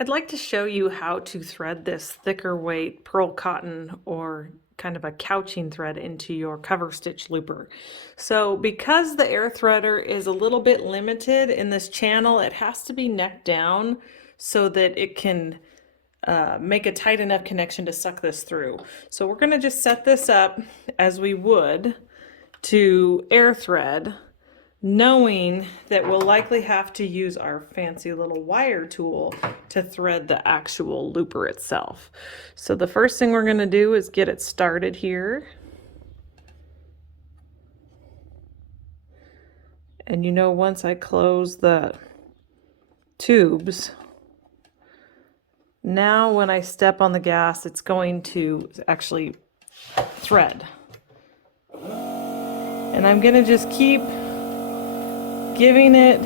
I'd like to show you how to thread this thicker weight pearl cotton or kind of a couching thread into your cover stitch looper. So because the air threader is a little bit limited in this channel, it has to be neck down so that it can make a tight enough connection to suck this through. So we're going to just set this up as we would to air thread, knowing that we'll likely have to use our fancy little wire tool to thread the actual looper itself. So the first thing we're going to do is get it started here. And you know, once I close the tubes, now when I step on the gas, it's going to actually thread. And I'm going to just keep giving it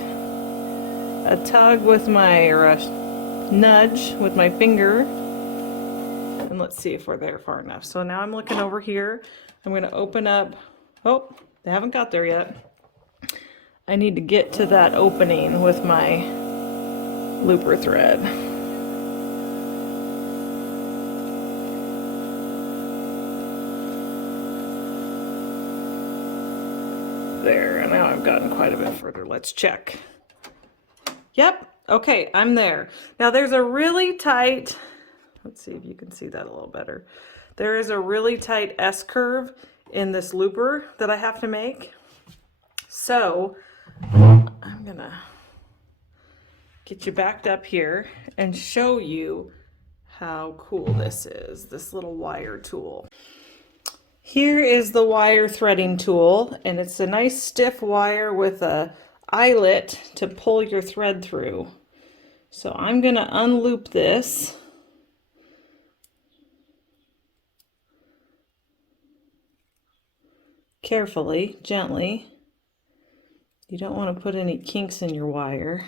a tug with my, or a nudge with my finger. And let's see if we're there far enough. So now I'm looking over here. I'm going to open up. Oh, they haven't got there yet. I need to get to that opening with my looper thread. There, and now I've gotten quite a bit further. Let's check. Yep, okay, I'm there. Now there's a really tight, let's see if you can see that a little better. There is a really tight S-curve in this looper that I have to make. So I'm gonna get you backed up here and show you how cool this is, this little wire tool. Here is the wire threading tool, and it's a nice stiff wire with a eyelet to pull your thread through. So I'm going to unloop this. Carefully, gently. You don't want to put any kinks in your wire.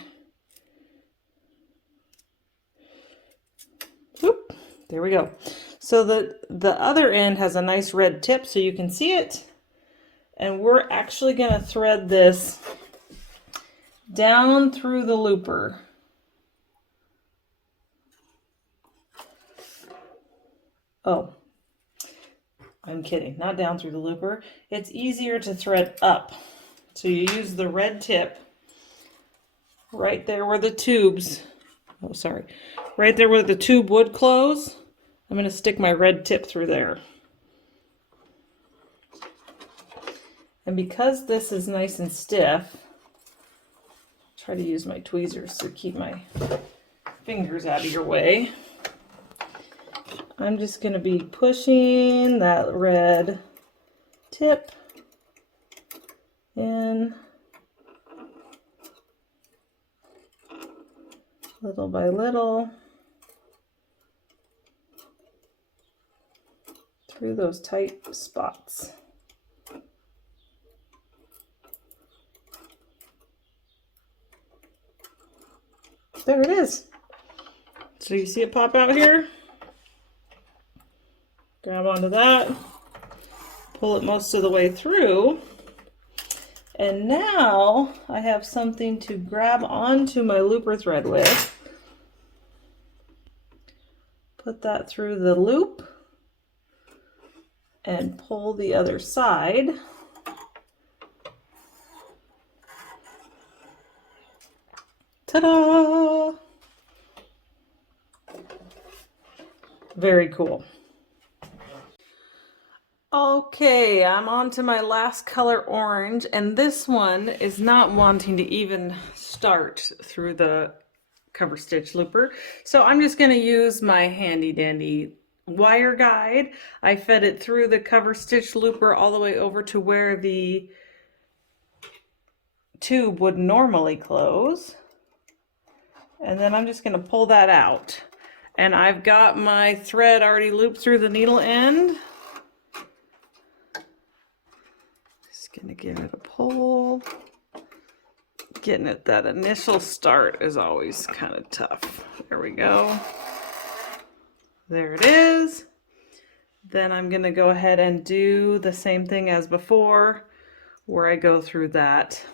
Whoop, there we go. So the other end has a nice red tip so you can see it. And we're actually going to thread this down through the looper. Oh, I'm kidding, not down through the looper. It's easier to thread up. So you use the red tip right there where the tubes, oh sorry, right there where the tube would close. I'm going to stick my red tip through there. And because this is nice and stiff, try to use my tweezers to keep my fingers out of your way. I'm just going to be pushing that red tip in little by little through those tight spots. There it is. So you see it pop out here? Grab onto that, pull it most of the way through, and now I have something to grab onto my looper thread with. Put that through the loop and pull the other side. Ta-da! Very cool. Okay, I'm on to my last color, orange, and this one is not wanting to even start through the cover stitch looper. So I'm just going to use my handy dandy wire guide. I fed it through the cover stitch looper all the way over to where the tube would normally close. And then I'm just going to pull that out. And I've got my thread already looped through the needle end. Just going to give it a pull. Getting it, that initial start is always kind of tough. There we go. There it is. Then I'm going to go ahead and do the same thing as before, where I go through that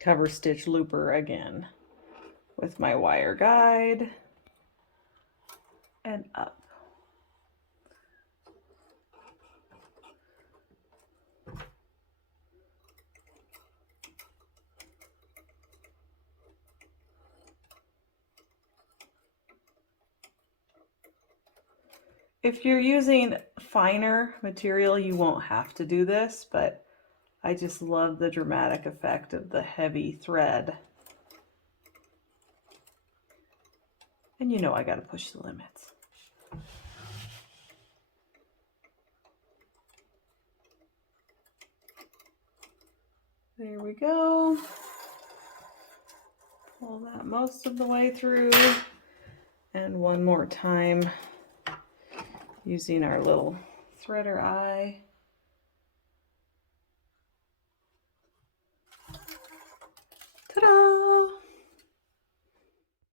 cover stitch looper again with my wire guide. and up. If you're using finer material, you won't have to do this, but I just love the dramatic effect of the heavy thread. And you know I gotta push the limits. There we go. Pull that most of the way through. And one more time using our little threader eye. Ta-da!